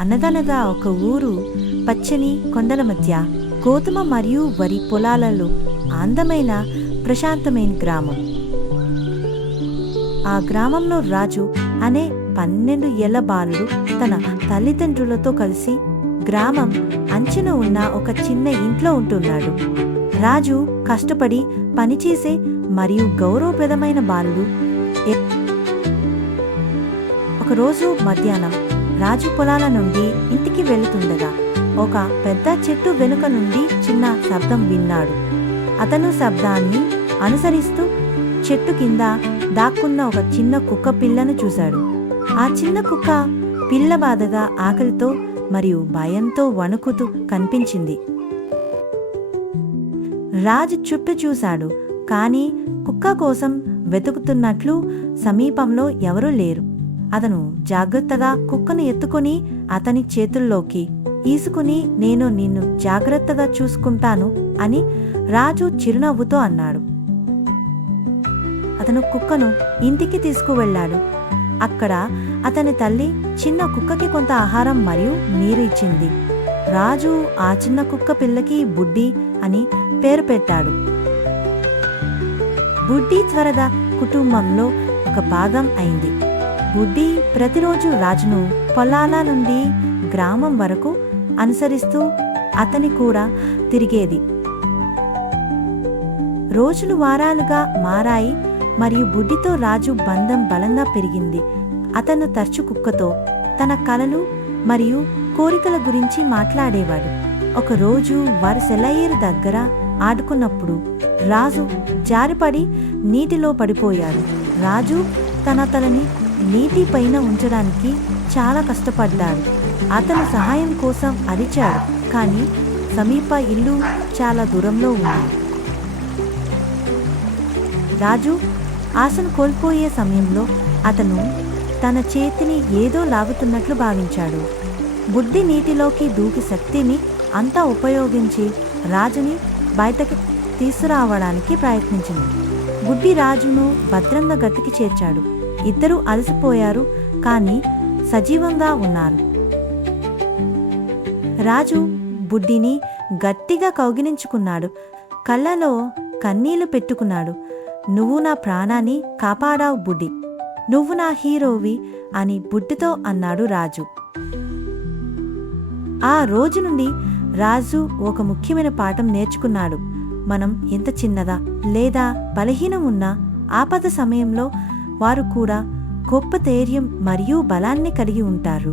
అనగనగా ఒక ఊరు పచ్చని కొండల మధ్య గోధుమ మరియు వరి పొలాలలో అందమైన ప్రశాంతమైన గ్రామం. ఆ గ్రామంలో రాజు అనే 12 ఏళ్ల బాలుడు తన తల్లిదండ్రులతో కలిసి గ్రామం అంచున ఉన్న ఒక చిన్న ఇంట్లో ఉంటున్నాడు. రాజు కష్టపడి పనిచేసే మరియు గౌరవప్రదమైన బాలుడు. ఒకరోజు మధ్యాహ్నం రాజు పొలాల నుండి ఇంటికి వెళుతుండగా ఒక పెద్ద చెట్టు వెనుక నుండి చిన్న శబ్దం విన్నాడు. అతను శబ్దాన్ని అనుసరిస్తూ చెట్టు కింద దాక్కున్న ఒక చిన్న కుక్క పిల్లను చూశాడు. ఆ చిన్న కుక్క పిల్ల బాధగా ఆకలితో మరియు భయంతో వణుకుతూ కనిపించింది. రాజు చుట్టూ చూశాడు, కానీ కుక్క కోసం వెతుకుతున్నట్లు సమీపంలో ఎవరూ లేరు. అతను జాగ్రత్తగా కుక్కను ఎత్తుకుని అతని చేతుల్లోకి ఈసుకుని, నేను నిన్ను జాగ్రత్తగా చూసుకుంటాను అని రాజు చిరునవ్వుతో అన్నాడు. అతను కుక్కను ఇంటికి తీసుకువెళ్ళాడు. అక్కడ అతని తల్లి చిన్న కుక్కకి కొంత ఆహారం మరియు నీరు ఇచ్చింది. రాజు ఆ చిన్న కుక్క పిల్లకి బుడ్డి అని పేరు పెట్టాడు. బుడ్డి త్వరగా కుటుంబంలో ఒక భాగం అయింది. బుడ్డి ప్రతిరోజు రాజును పొలాల నుండి గ్రామం వరకు అనుసరిస్తూ అతని కూడా తిరిగేది. రోజులు వారాలుగా మారాయి మరియు బుడ్డితో రాజు బంధం బలంగా పెరిగింది. అతను తరచు కుక్కతో తన కలలు మరియు కోరికల గురించి మాట్లాడేవాడు. ఒకరోజు వారు సెలయేరు దగ్గర ఆడుకున్నప్పుడు రాజు జారిపడి నీటిలో పడిపోయాడు. రాజు తన తలని నీటి పైన ఉంచడానికి చాలా కష్టపడ్డాడు. అతను సహాయం కోసం అరిచాడు, కానీ సమీప ఇల్లు చాలా దూరంలో ఉంది. రాజు ఆశను కోల్పోయే సమయంలో అతను తన చేతిని ఏదో లాగుతున్నట్లు భావించాడు. బుడ్డి నీటిలోకి దూకి శక్తిని అంతా ఉపయోగించి రాజుని బయటకి తీసుకురావడానికి ప్రయత్నించింది. బుడ్డి రాజును భద్రంగా గట్టికి చేర్చాడు. ఇద్దరూ అలసిపోయారు, కానీ సజీవంగా ఉన్నారు. రాజు బుడ్డిని గట్టిగా కౌగిలించుకున్నాడు, కళ్ళలో కన్నీళ్లు పెట్టుకున్నాడు. నువ్వు నా ప్రాణాన్ని కాపాడావు బుడ్డి, నువ్వు నా హీరోవి అని బుడ్డితో అన్నాడు రాజు. ఆ రోజు నుండి రాజు ఒక ముఖ్యమైన పాఠం నేర్చుకున్నాడు. మనం ఎంత చిన్నగా లేదా బలహీనం ఉన్నా ఆపద సమయంలో వారు కూడా గొప్ప ధైర్యం మరియు బలాన్ని కలిగి ఉంటారు.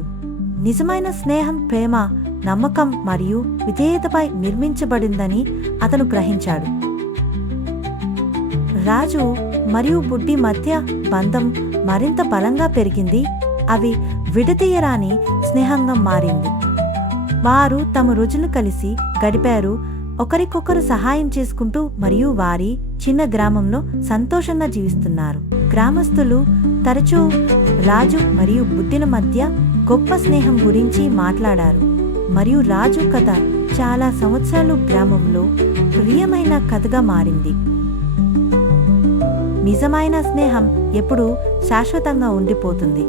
నిజమైన స్నేహం ప్రేమ, నమ్మకం మరియు విధేయతపై నిర్మించబడిందని అతను గ్రహించాడు. రాజు మరియు బుడ్డి మధ్య బంధం మరింత బలంగా పెరిగింది. అవి విడదీయరాని స్నేహంగా మారింది. వారు తమ రోజులు కలిసి గడిపారు, ఒకరికొకరు సహాయం చేసుకుంటూ మరియు వారి చిన్న గ్రామంలో సంతోషంగా జీవిస్తున్నారు. గ్రామస్తులు తరచూ రాజు మరియు బుడ్డిల మధ్య గొప్ప స్నేహం గురించి మాట్లాడారు మరియు రాజు కథ చాలా సంవత్సరాలు గ్రామంలో ప్రియమైన కథగా మారింది. నిజమైన స్నేహం ఎప్పుడూ శాశ్వతంగా ఉండిపోతుంది.